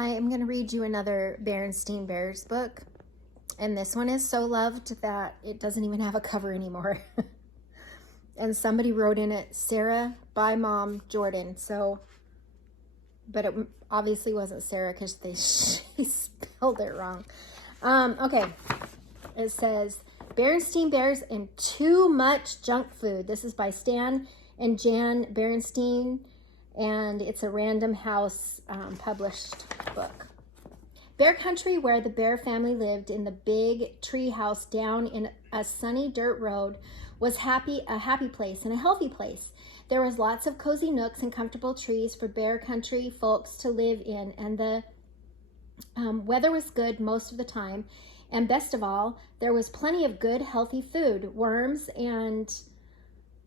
I am going to read you another Berenstain Bears book. And this one is so loved that it doesn't even have a cover anymore. And somebody wrote in it, Sarah by Mom Jordan. But it obviously wasn't Sarah because she spelled it wrong. Okay. It says, Berenstain Bears and Too Much Junk Food. This is by Stan and Jan Berenstain, and it's a Random House published book. Bear country, where the Bear family lived in the big tree house down in a sunny dirt road, was a happy place and a healthy place. There was lots of cozy nooks and comfortable trees for Bear country folks to live in, and the weather was good most of the time. And best of all, there was plenty of good, healthy food, worms and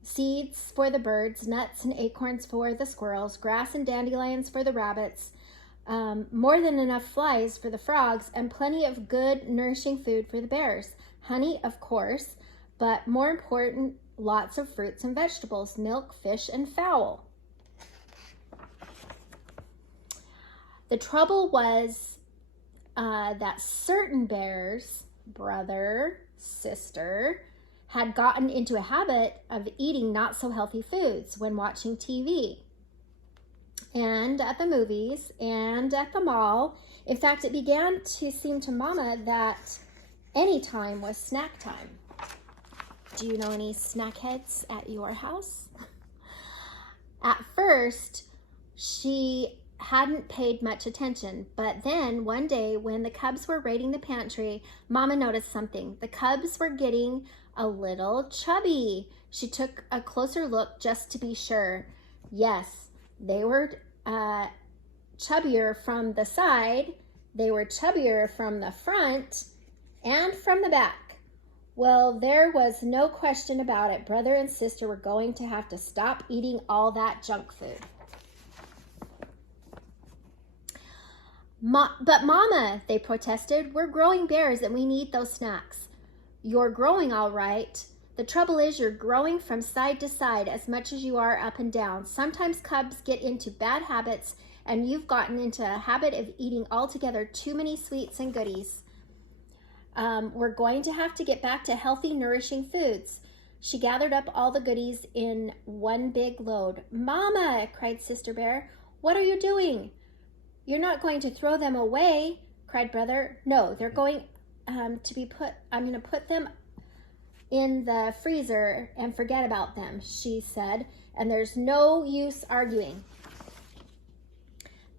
seeds for the birds, nuts and acorns for the squirrels, grass and dandelions for the rabbits, more than enough flies for the frogs, and plenty of good, nourishing food for the bears. Honey, of course, but more important, lots of fruits and vegetables, milk, fish, and fowl. The trouble was that certain bears, brother, sister, had gotten into a habit of eating not so healthy foods when watching TV and at the movies and at the mall. In fact, it began to seem to Mama that any time was snack time. Do you know any snack heads at your house? At first, she hadn't paid much attention, but then one day when the cubs were raiding the pantry, Mama noticed something. The cubs were getting a little chubby. She took a closer look just to be sure. Yes, they were chubbier from the side, they were chubbier from the front, and from the back. Well, there was no question about it. Brother and sister were going to have to stop eating all that junk food. But Mama, they protested, we're growing bears and we need those snacks. You're growing all right. The trouble is you're growing from side to side as much as you are up and down. Sometimes cubs get into bad habits, and you've gotten into a habit of eating altogether too many sweets and goodies. We're going to have to get back to healthy, nourishing foods. She gathered up all the goodies in one big load. Mama, cried Sister Bear, what are you doing? You're not going to throw them away, cried Brother. No, they're going I'm going to put them in the freezer and forget about them, she said, and there's no use arguing.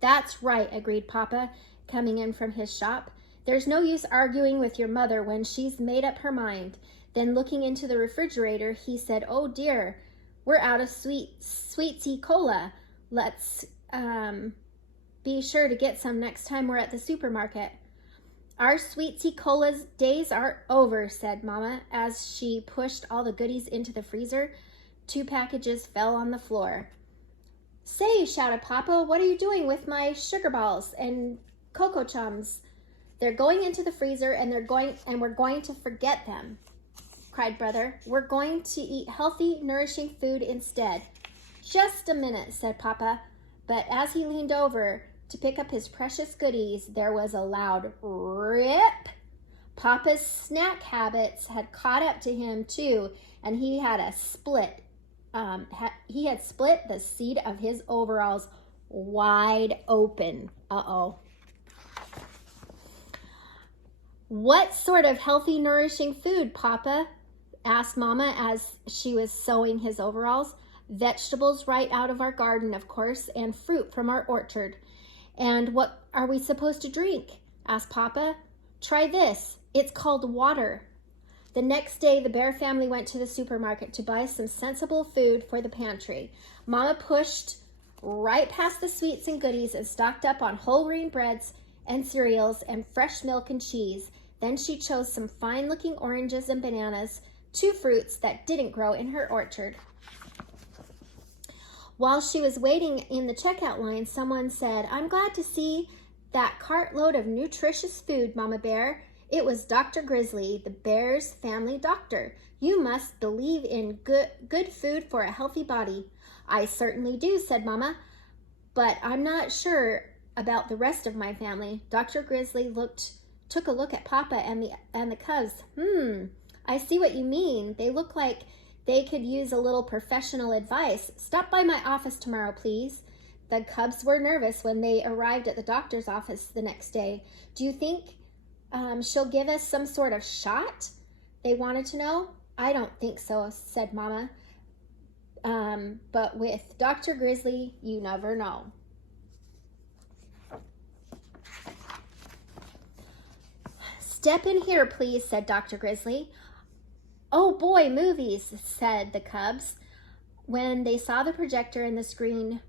That's right, agreed Papa, coming in from his shop. There's no use arguing with your mother when she's made up her mind. Then looking into the refrigerator, he said, oh dear, we're out of sweet cola. Let's be sure to get some next time we're at the supermarket. Our sweet cola's days are over, said Mama, as she pushed all the goodies into the freezer. 2 packages fell on the floor. Say, shouted Papa, what are you doing with my sugar balls and Cocoa Chums? They're going into the freezer and we're going to forget them, cried Brother. We're going to eat healthy, nourishing food instead. Just a minute, said Papa, but as he leaned over to pick up his precious goodies, there was a loud rip. Papa's snack habits had caught up to him too, and he had split the seat of his overalls wide open. Uh-oh. What sort of healthy, nourishing food, Papa? Asked Mama as she was sewing his overalls. Vegetables right out of our garden, of course, and fruit from our orchard. And what are we supposed to drink? Asked Papa. Try this. It's called water. The next day, the Bear family went to the supermarket to buy some sensible food for the pantry. Mama pushed right past the sweets and goodies and stocked up on whole grain breads and cereals and fresh milk and cheese. Then she chose some fine-looking oranges and bananas, 2 fruits that didn't grow in her orchard. While she was waiting in the checkout line, someone said, I'm glad to see that cartload of nutritious food, Mama Bear. It was Dr. Grizzly, the Bear's family doctor. You must believe in good food for a healthy body. I certainly do, said Mama, but I'm not sure about the rest of my family. Dr. Grizzly took a look at Papa and the cubs. I see what you mean. They look like they could use a little professional advice. Stop by my office tomorrow, please. The cubs were nervous when they arrived at the doctor's office the next day. Do you think she'll give us some sort of shot? They wanted to know. I don't think so, said Mama. But with Dr. Grizzly, you never know. Step in here, please, said Dr. Grizzly. Oh boy, movies, said the cubs. When they saw the projector and the screen,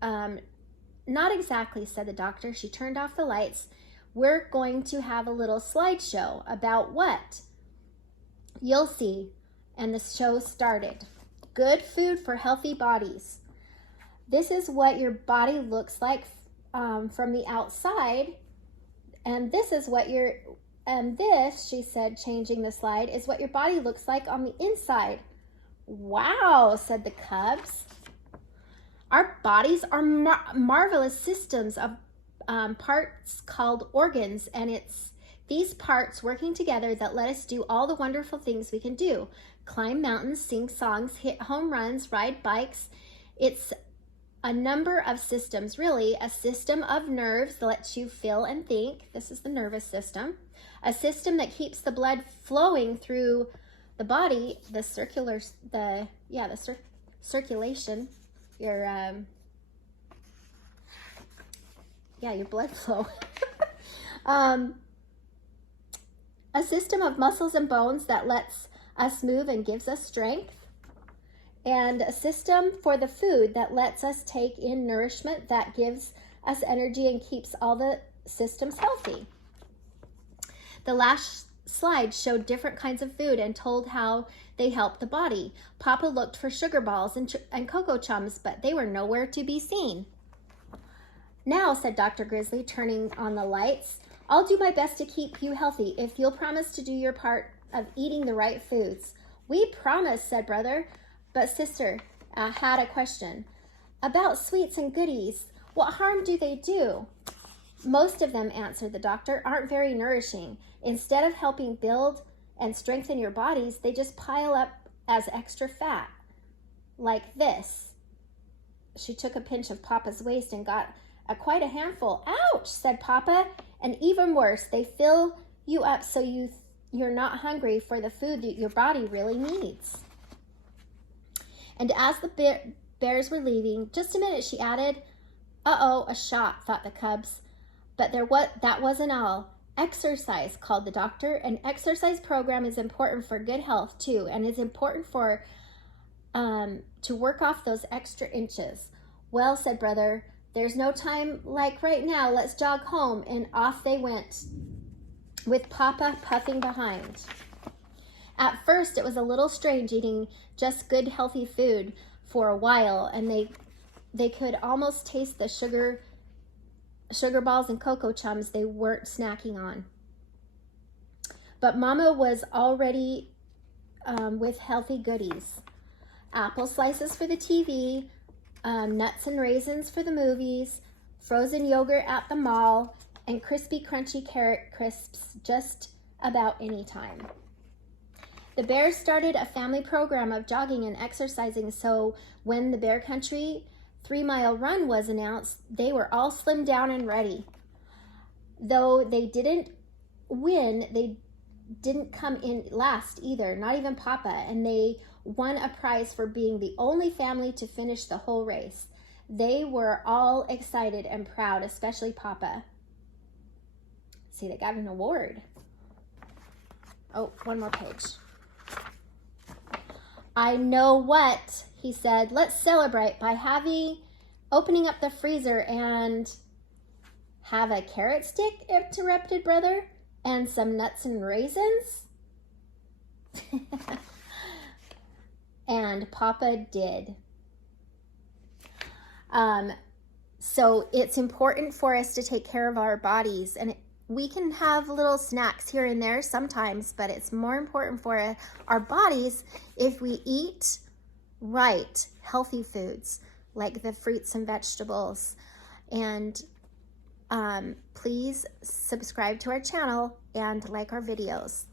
not exactly, said the doctor. She turned off the lights. We're going to have a little slideshow. About what? You'll see. And the show started. Good food for healthy bodies. This is what your body looks like from the outside. And this is what this, she said, changing the slide, is what your body looks like on the inside. Wow, said the cubs. Our bodies are marvelous systems of parts called organs, and it's these parts working together that let us do all the wonderful things we can do. Climb mountains, sing songs, hit home runs, ride bikes. It's a number of systems, really. A system of nerves that lets you feel and think. This is the nervous system. A system that keeps the blood flowing through the body, the circulation, your blood flow. A system of muscles and bones that lets us move and gives us strength. And a system for the food that lets us take in nourishment that gives us energy and keeps all the systems healthy. The last slide showed different kinds of food and told how they help the body. Papa looked for sugar balls and cocoa chums, but they were nowhere to be seen. Now, said Dr. Grizzly, turning on the lights, I'll do my best to keep you healthy if you'll promise to do your part of eating the right foods. We promise, said Brother. But Sister had a question. About sweets and goodies, what harm do they do? Most of them, answered the doctor, aren't very nourishing. Instead of helping build and strengthen your bodies, they just pile up as extra fat. Like this. She took a pinch of Papa's waist and got quite a handful. Ouch, said Papa. And even worse, they fill you up so you're not hungry for the food that your body really needs. And as the bears were leaving, just a minute, she added. Uh-oh, a shot, thought the cubs. But that wasn't all. Exercise, called the doctor. An exercise program is important for good health, too, and is important for to work off those extra inches. Well, said Brother, there's no time like right now. Let's jog home. And off they went, with Papa puffing behind. At first, it was a little strange eating just good, healthy food for a while, and they could almost taste the sugar balls and cocoa chums they weren't snacking on. But Mama was already with healthy goodies. Apple slices for the TV, nuts and raisins for the movies, frozen yogurt at the mall, and crispy, crunchy carrot crisps just about any time. The bears started a family program of jogging and exercising, so when the Bear Country 3-mile run was announced, they were all slimmed down and ready. Though they didn't win, they didn't come in last either, not even Papa, and they won a prize for being the only family to finish the whole race. They were all excited and proud, especially Papa. See, they got an award. Oh, one more page. I know what, he said. Let's celebrate by opening up the freezer and have a carrot stick, interrupted Brother, and some nuts and raisins. And Papa did. So it's important for us to take care of our bodies, and we can have little snacks here and there sometimes, but it's more important for our bodies if we eat right, healthy foods like the fruits and vegetables and Please subscribe to our channel and like our videos.